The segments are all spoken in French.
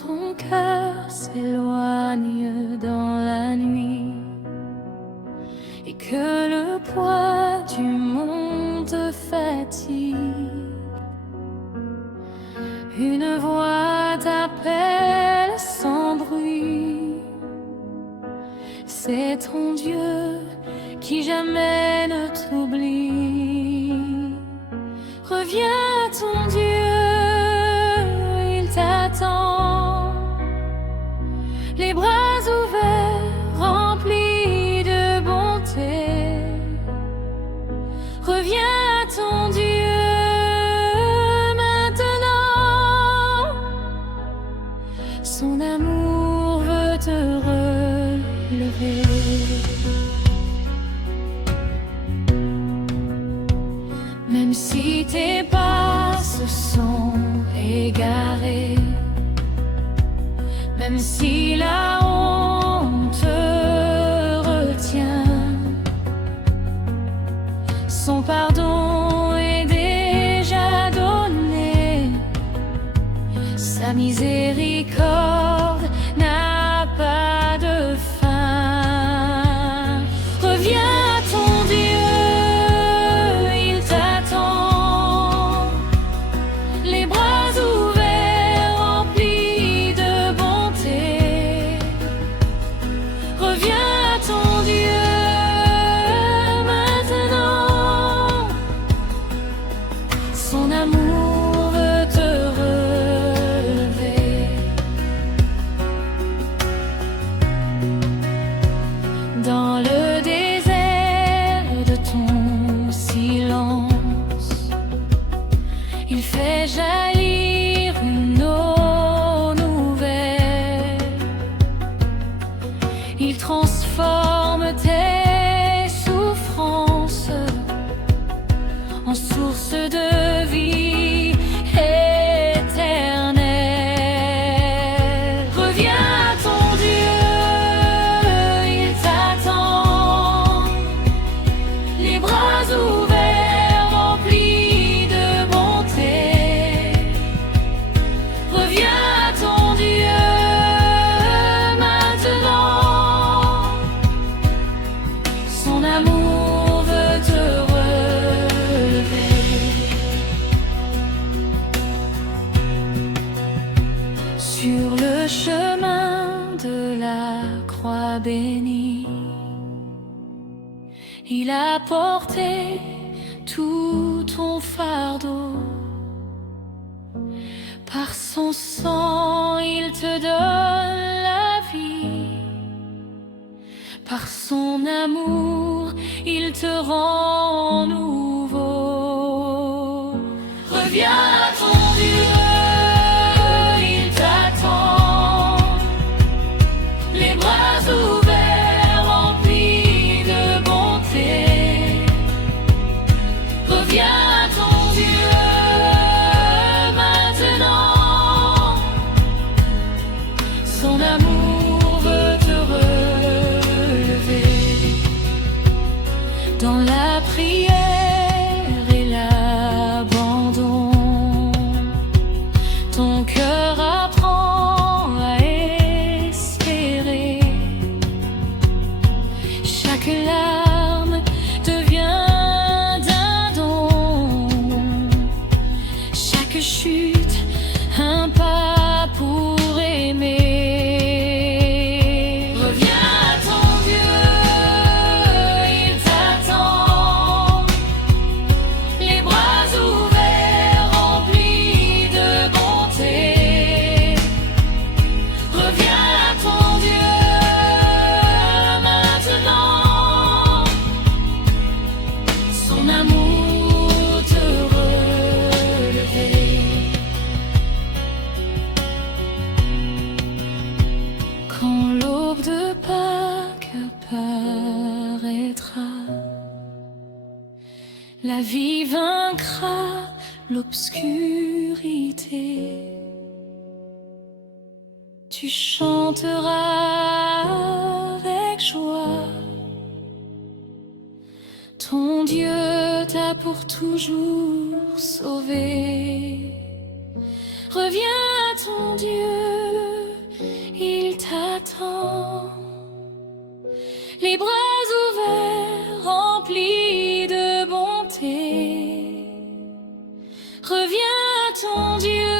ton cœur s'éloigne dans la nuit et que le poids du monde te fatigue, une voix t'appelle sans bruit. C'est ton Dieu qui jamais ne t'oublie. Reviens, ton Dieu, il t'attend, les bras ouverts, remplis de bonté. Reviens, ton Dieu, maintenant. Son amour veut te relever. Même si tes pas se sont égarés, même si la honte te retient, son pardon est déjà donné, sa miséricorde n'a pas de fin. Reviens, ton Dieu, il t'attend, les bras ouverts, remplis de bonté. Reviens, ton Dieu, maintenant. Son amour veut te relever. Dans le désert de ton silence, il fait jaillir une eau nouvelle. Il transforme tes souffrances en source de vie éternelle. Reviens, ton Dieu, il t'attend, les bras ouverts, remplis de bonté. Reviens, ton Dieu, maintenant. Son amour veut te relever. Sur le chemin de la croix bénie, il a porté tout ton fardeau. Par son sang, il te donne la vie. Par son amour, il te rend nouveau. Reviens, ton Dieu, il t'attend, les bras ouverts, remplis de bonté. Reviens, ton Dieu, maintenant. Son amour veut te relever. Dans la prière et l'abandon, ton cœur apprend à espérer. Chaque larme devient d'un don, chaque chute un pas pour aimer. Reviens, ton Dieu, il t'attend, les bras ouverts, remplis de bonté. Reviens, ton Dieu, maintenant. Son amour te relever. Quand l'aube de Pâques apparaîtra, la vie vaincra l'obscurité. Tu chanteras avec joie, ton Dieu t'a pour toujours sauvé. Reviens, ton Dieu, il t'attend, les bras ouverts, remplis de bonté. Reviens à ton Dieu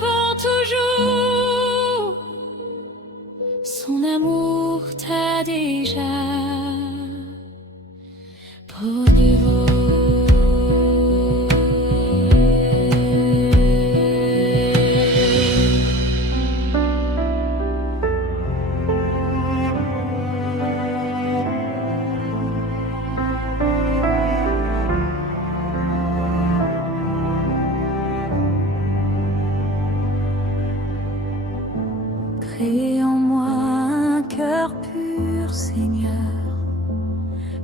pour toujours, son amour t'a déjà pourvu. Crée en moi un cœur pur, Seigneur.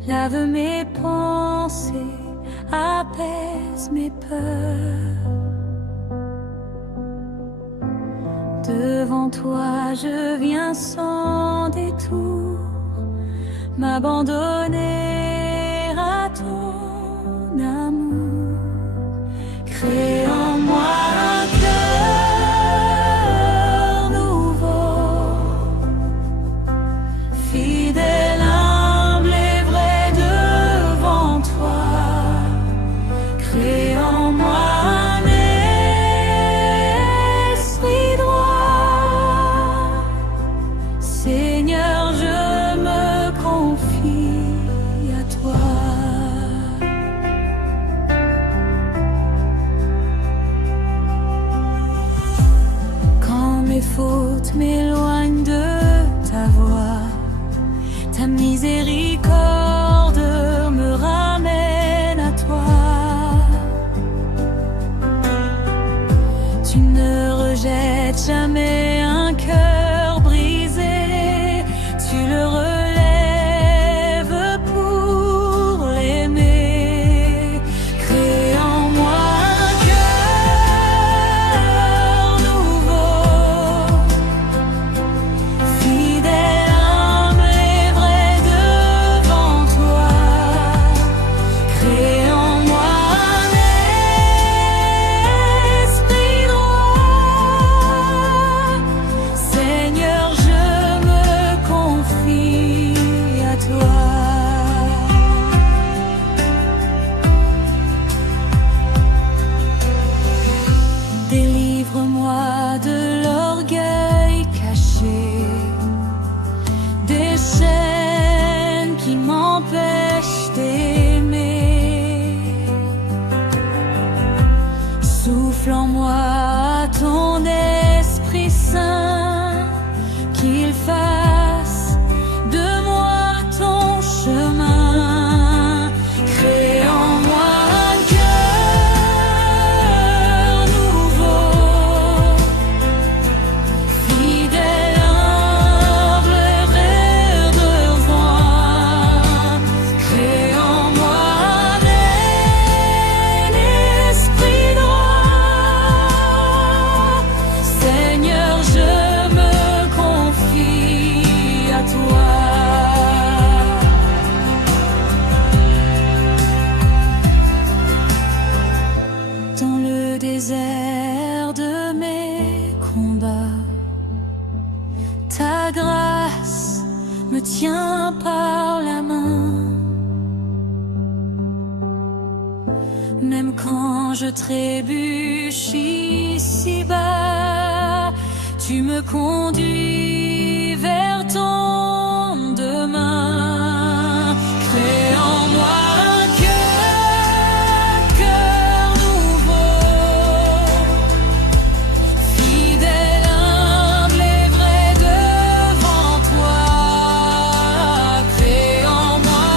Lave mes pensées, apaise mes peurs. Devant toi, je viens sans détour, m'abandonner à ton amour. Crée en moi un cœur nouveau, fidèle, humble et vrai devant toi. Crée en moi un esprit droit. Seigneur, je me confie à toi. Quand mes fautes m'éloignent de ta voix, ta miséricorde me ramène à toi. Tu ne rejettes jamais un cœur brisé, tu le relèves pour l'aimer. Crée en moi un cœur nouveau, fidèle, humble et vrai devant toi. Crée en moi un esprit droit. Seigneur, je me confie à toi. Délivre-moi de l'orgueil caché, des chaînes qui m'empêchent d'aimer. Souffle en moi ton Esprit Saint, qu'il fasse de moi ton chemin. Crée en moi un cœur nouveau, fidèle, humble et vrai devant. Crée en moi un esprit droit. Seigneur, je me confie à toi. Dans le désert de mes combats, ta grâce me tient par la main. Même quand je trébuche ici-bas, tu me conduis vers ton demain. Crée en moi un cœur nouveau, fidèle, humble et vrai devant toi. Crée en moi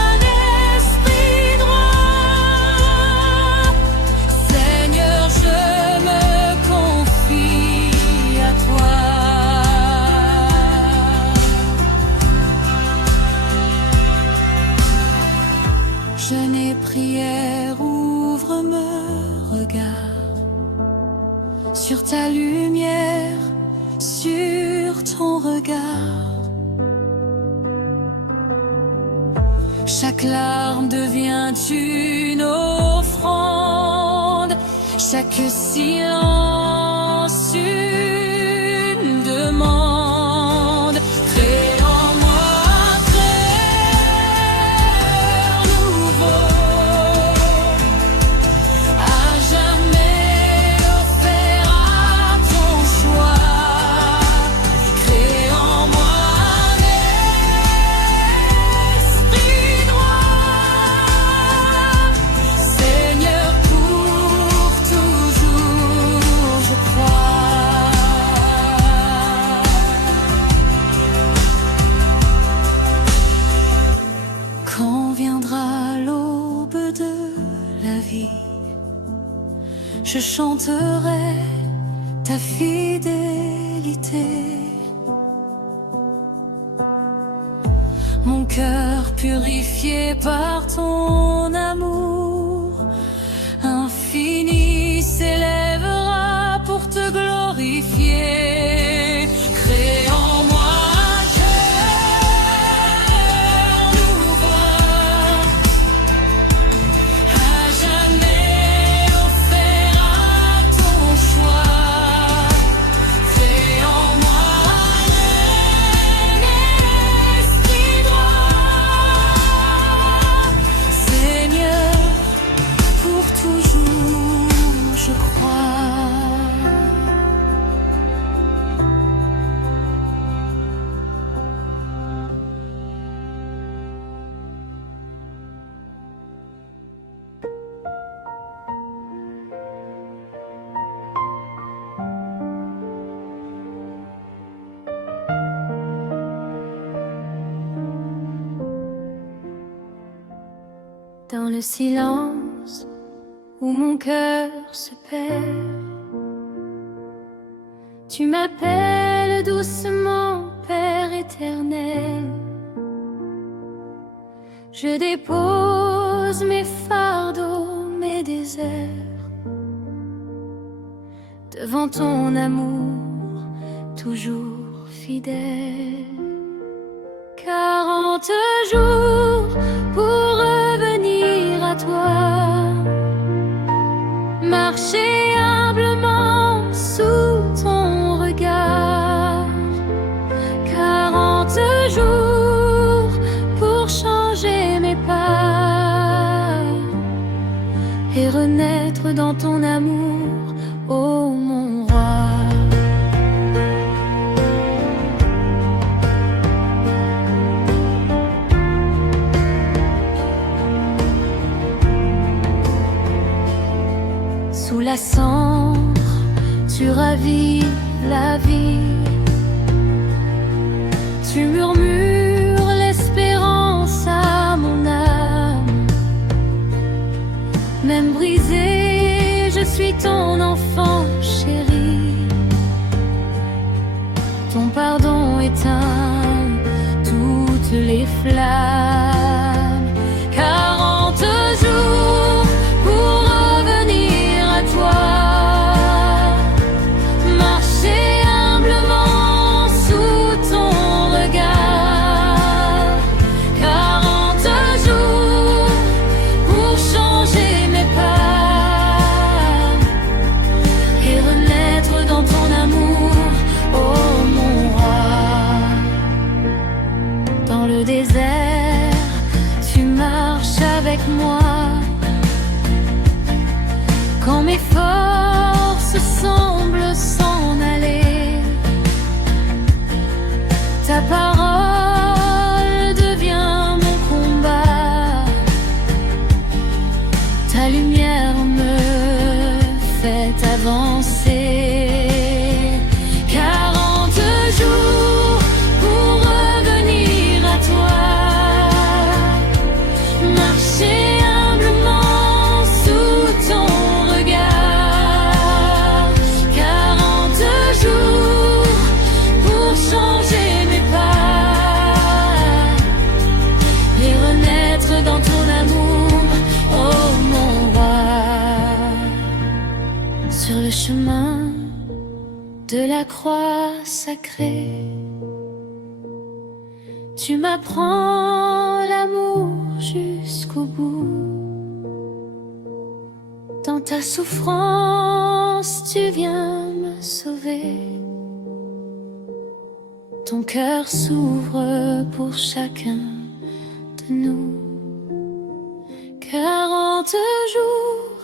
un esprit droit. Seigneur, je me confie à toi. Jeûne et prière, ouvre me regarde sur ta lumière, sur ton regard. Chaque larme devient une offrande, chaque silence vie, je chanterai ta fidélité. Mon cœur purifié par ton amour infini s'élèvera pour te glorifier. Crée en moi un cœur nouveau, à jamais offert à ton choix. Fais en moi un esprit droit, Seigneur, pour toujours je crois. Dans le silence où mon cœur se perd, tu m'appelles doucement, Père éternel. Je dépose mes fardeaux, mes déserts, devant ton amour toujours fidèle. 40 jours pour revenir à toi, marcher humblement sous ton regard. 40 jours pour changer mes pas et renaître dans ton amour, ô mon roi. Sous la cendre, tu ravives la vie. Tu murmures l'espérance à mon âme. Même brisé, je suis ton enfant chéri. Ton pardon éteint toutes les flammes. 40 jours pour revenir à toi, marcher humblement sous ton regard. 40 jours pour changer mes pas et renaître dans ton amour, ô mon roi. Dans le désert, tu marches avec moi. Quand mes forces semblent s'en aller, ta parole devient mon combat. Ta lumière me fait avancer. 40 jours pour revenir à toi, marcher humblement sous ton regard. 40 jours pour changer mes pas et renaître dans ton amour, oh mon roi. Sur le chemin de la croix sacrée, tu m'apprends l'amour jusqu'au bout. Dans ta souffrance, tu viens me sauver. Ton cœur s'ouvre pour chacun de nous. 40 jours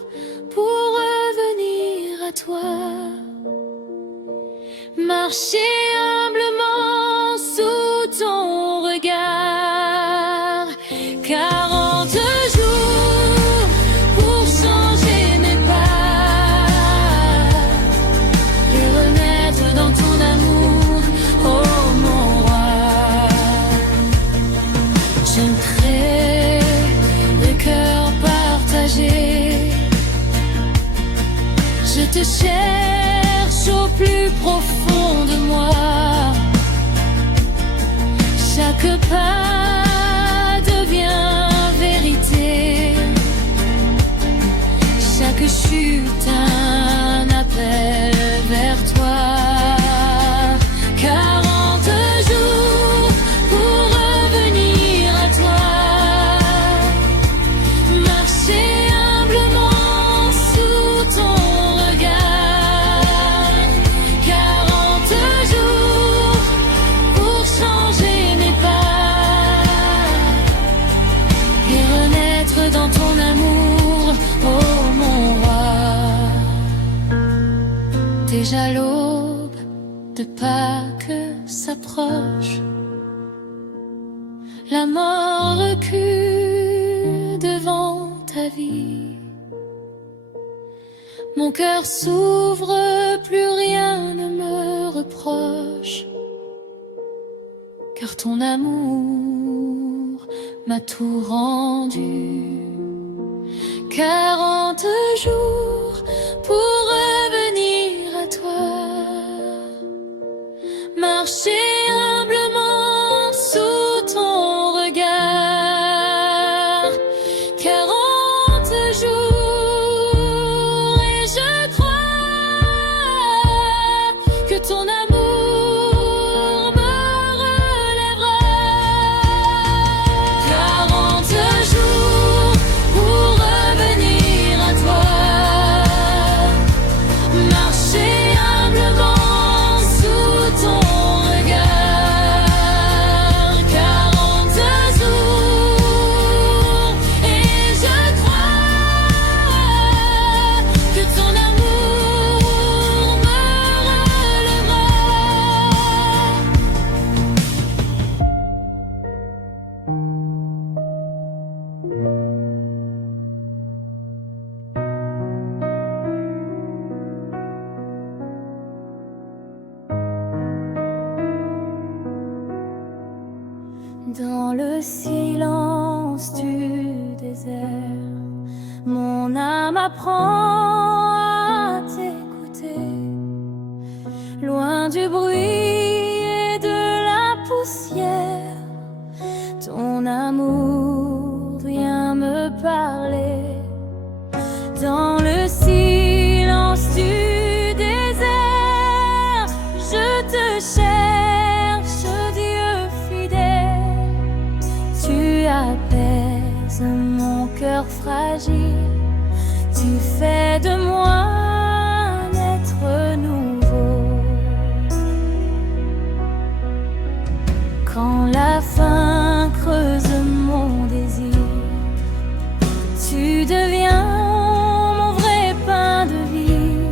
pour revenir à toi, marcher humblement sous ton regard. 40 jours pour changer mes pas et renaître dans ton amour, oh mon roi. J'aimerais le cœur partagé te cherche au plus profond de moi. Chaque pas devient vérité, chaque chute un appel vers toi. 40 jours pour revenir à toi, marcher humblement sous ton regard. 40 jours pour changer mes pas et renaître dans ton amour, oh mon roi. Déjà l'aube de Pâques s'approche, la mort recule devant ta vie. Mon cœur s'ouvre, plus rien ne me reproche, car ton amour m'a tout rendu. 40 jours pour revenir à toi, marcher humblement sous ton regard. 40 jours et je crois que ton amour me relèvera. 40 jours pour revenir à toi, marcher humblement sous ton regard. 40 jours et je crois que ton amour me relèvera. Dans le silence du désert, mon âme apprend à t'écouter. Loin du bruit et de la poussière, ton amour vient me parler. Dans le silence du désert, je te cherche, Dieu fidèle. Tu apaises mon cœur fragile, tu fais de moi un être nouveau. Quand la faim creuse mon désir, tu deviens mon vrai pain de vie.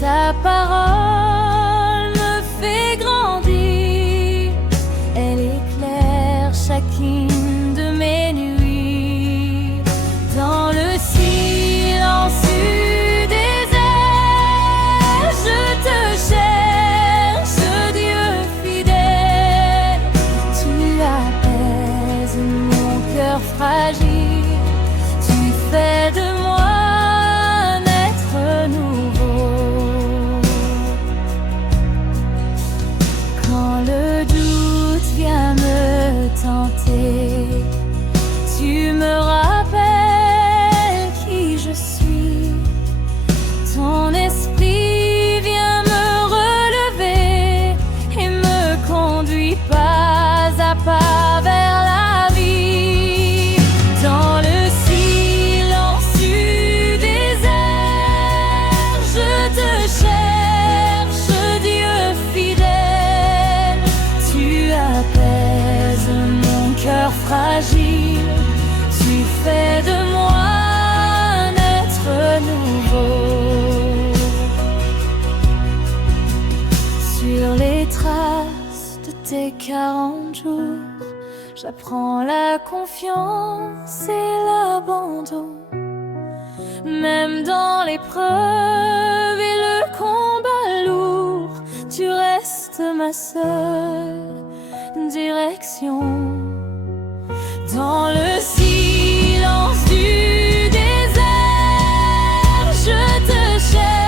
Ta parole me fait grandir, elle éclaire chacune de mes nuits. Dans le silence du désert, je te cherche, Dieu fidèle. Tu apaises mon cœur fragile, tu fais de moi un être nouveau. Quand le doute vient me tenter, tu me rappelles qui je suis. Ton esprit vient me relever et me conduit pas à pas vers la vie. Dans le silence du désert, je te cherche, Dieu fidèle. Tu apaises mon cœur fragile, tu fais de moi un être nouveau. Sur les traces de tes 40 jours, j'apprends la confiance et l'abandon. Même dans l'épreuve et le combat lourd, tu restes ma seule direction. Dans le silence du désert, je te cherche.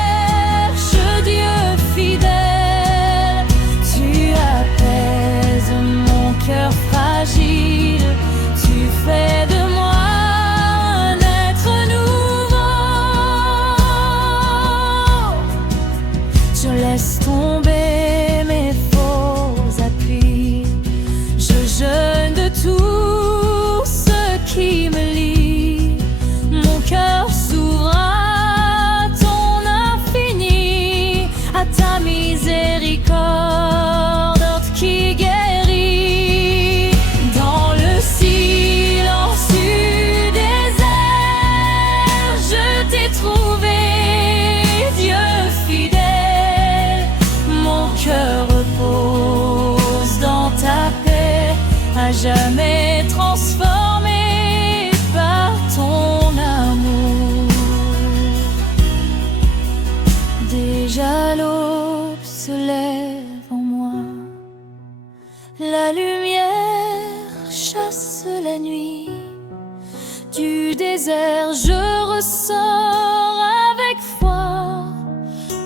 désert, je ressors avec foi,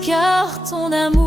car ton amour